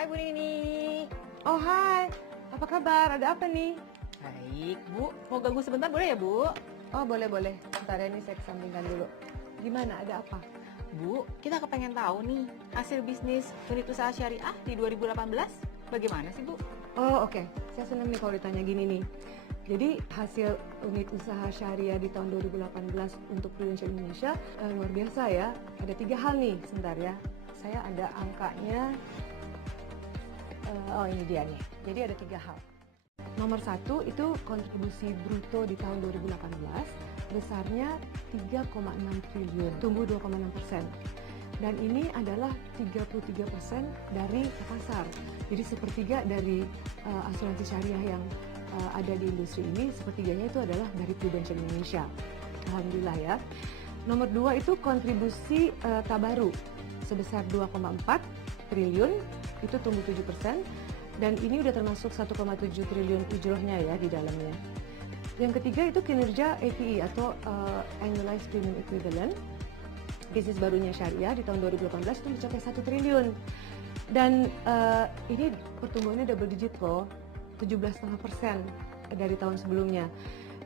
Hai Bu Nini. Oh hai, apa kabar? Ada apa nih? Baik Bu, mau ganggu sebentar boleh ya Bu? Oh boleh. Bentar ya, ini saya kesampingkan dulu. Gimana, ada apa? Bu, kita kepengen tahu nih hasil bisnis unit usaha syariah di 2018 bagaimana sih Bu? Oh oke, saya senang nih kalau ditanya gini nih. Jadi hasil unit usaha syariah di tahun 2018 untuk Prudential Indonesia luar biasa ya. Ada 3 hal nih, sebentar ya. Saya ada angkanya. Oh ini dia nih. Jadi ada 3 hal. Nomor 1 itu kontribusi bruto di tahun 2018 besarnya 3,6 triliun, tumbuh 2,6%. Dan ini adalah 33% dari pasar. Jadi sepertiga dari asuransi syariah yang ada di industri ini, sepertiganya itu adalah dari Prudential Indonesia. Alhamdulillah ya. Nomor 2 itu kontribusi tabaru sebesar 2,4 triliun, itu tumbuh 7%. Dan ini udah termasuk 1,7 triliun ujrohnya ya di dalamnya. Yang ketiga itu kinerja APE atau Annualized Premium Equivalent. Bisnis barunya syariah di tahun 2018 itu mencapai 1 triliun. Dan ini pertumbuhannya double digit loh, 17,5% dari tahun sebelumnya.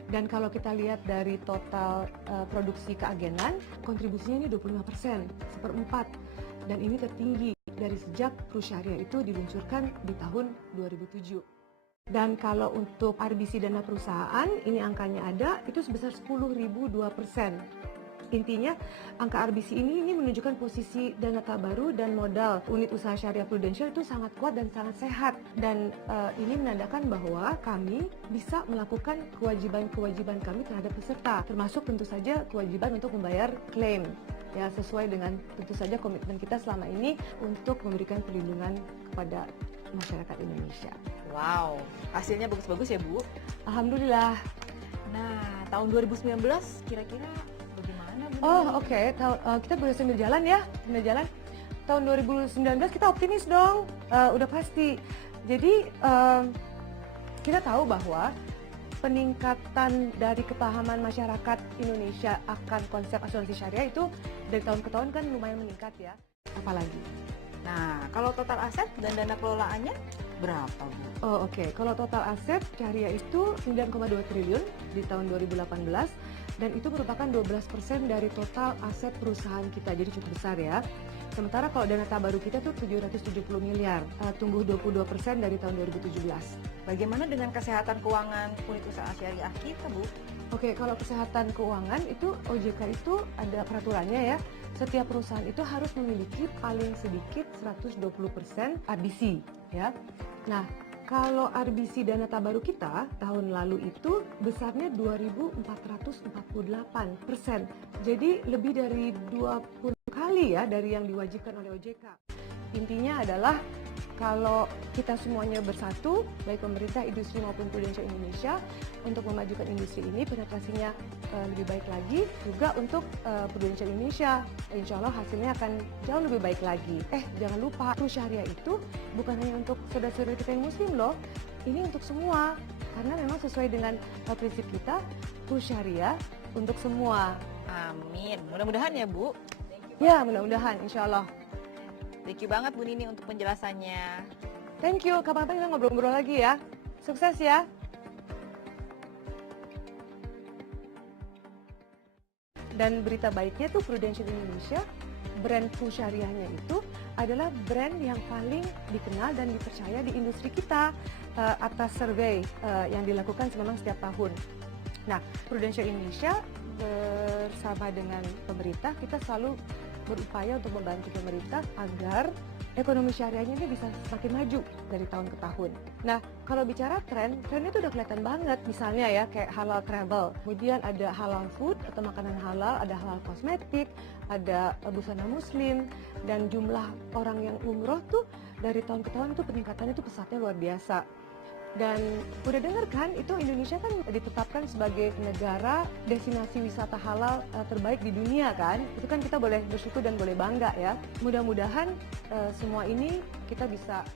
Dan kalau kita lihat dari total produksi keagenan, kontribusinya ini 25%, seperempat. Dan ini tertinggi dari sejak Prusyariah itu diluncurkan di tahun 2007. Dan kalau untuk RBC dana perusahaan, ini angkanya ada, itu sebesar 10.002%. Intinya, angka RBC ini menunjukkan posisi dana tabaru dan modal unit usaha syariah Prudential itu sangat kuat dan sangat sehat. Dan ini menandakan bahwa kami bisa melakukan kewajiban-kewajiban kami terhadap peserta, termasuk tentu saja kewajiban untuk membayar klaim. Ya, sesuai dengan tentu saja komitmen kita selama ini untuk memberikan perlindungan kepada masyarakat Indonesia. Wow, hasilnya bagus-bagus ya Bu? Alhamdulillah. Nah, tahun 2019 kira-kira bagaimana Bu? Oh oke. Kita boleh sambil jalan ya, sambil jalan. Tahun 2019 kita optimis dong, udah pasti. Jadi kita tahu bahwa peningkatan dari kepahaman masyarakat Indonesia akan konsep asuransi syariah itu dari tahun ke tahun kan lumayan meningkat ya. Apalagi? Nah, kalau total aset dan dana kelolaannya berapa Bu? Oh oke. Kalau total aset syariah itu 9,2 triliun di tahun 2018 dan itu merupakan 12% dari total aset perusahaan kita, jadi cukup besar ya. Sementara kalau dana tabaru kita tuh 770 miliar, tumbuh 22% dari tahun 2017. Bagaimana dengan kesehatan keuangan unit usaha syariah kita Bu? Oke, kalau kesehatan keuangan itu OJK itu ada peraturannya ya. Setiap perusahaan itu harus memiliki paling sedikit 120% RBC ya. Nah, kalau RBC dana tabaru kita tahun lalu itu besarnya 2.448%. Jadi lebih dari 20 kali ya dari yang diwajibkan oleh OJK. Intinya adalah kalau kita semuanya bersatu, baik pemerintah, industri maupun Prudential Indonesia, untuk memajukan industri ini, penetrasinya lebih baik lagi, juga untuk Prudential Indonesia, insya Allah hasilnya akan jauh lebih baik lagi. Jangan lupa, Prusyariah itu bukan hanya untuk saudara-saudara kita yang muslim loh, ini untuk semua, karena memang sesuai dengan prinsip kita, Prusyariah untuk semua. Amin, mudah-mudahan ya Bu. Ya, mudah-mudahan, insya Allah. Thank you banget Bu Nini untuk penjelasannya. Thank you, kapan-kapan kita ngobrol-ngobrol lagi ya. Sukses ya. Dan berita baiknya tuh Prudential Indonesia, brand Prusyariahnya itu adalah brand yang paling dikenal dan dipercaya di industri kita atas survei yang dilakukan memang setiap tahun. Nah, Prudential Indonesia bersama dengan pemerintah, kita selalu berupaya untuk membantu pemerintah agar ekonomi syariahnya ini bisa semakin maju dari tahun ke tahun. Nah, kalau bicara trennya itu udah kelihatan banget. Misalnya ya, kayak halal travel, kemudian ada halal food atau makanan halal, ada halal kosmetik, ada busana muslim, dan jumlah orang yang umroh tuh dari tahun ke tahun itu peningkatannya itu pesatnya luar biasa. Dan udah dengar kan, itu Indonesia kan ditetapkan sebagai negara destinasi wisata halal terbaik di dunia kan. Itu kan kita boleh bersyukur dan boleh bangga ya. Mudah-mudahan semua ini kita bisa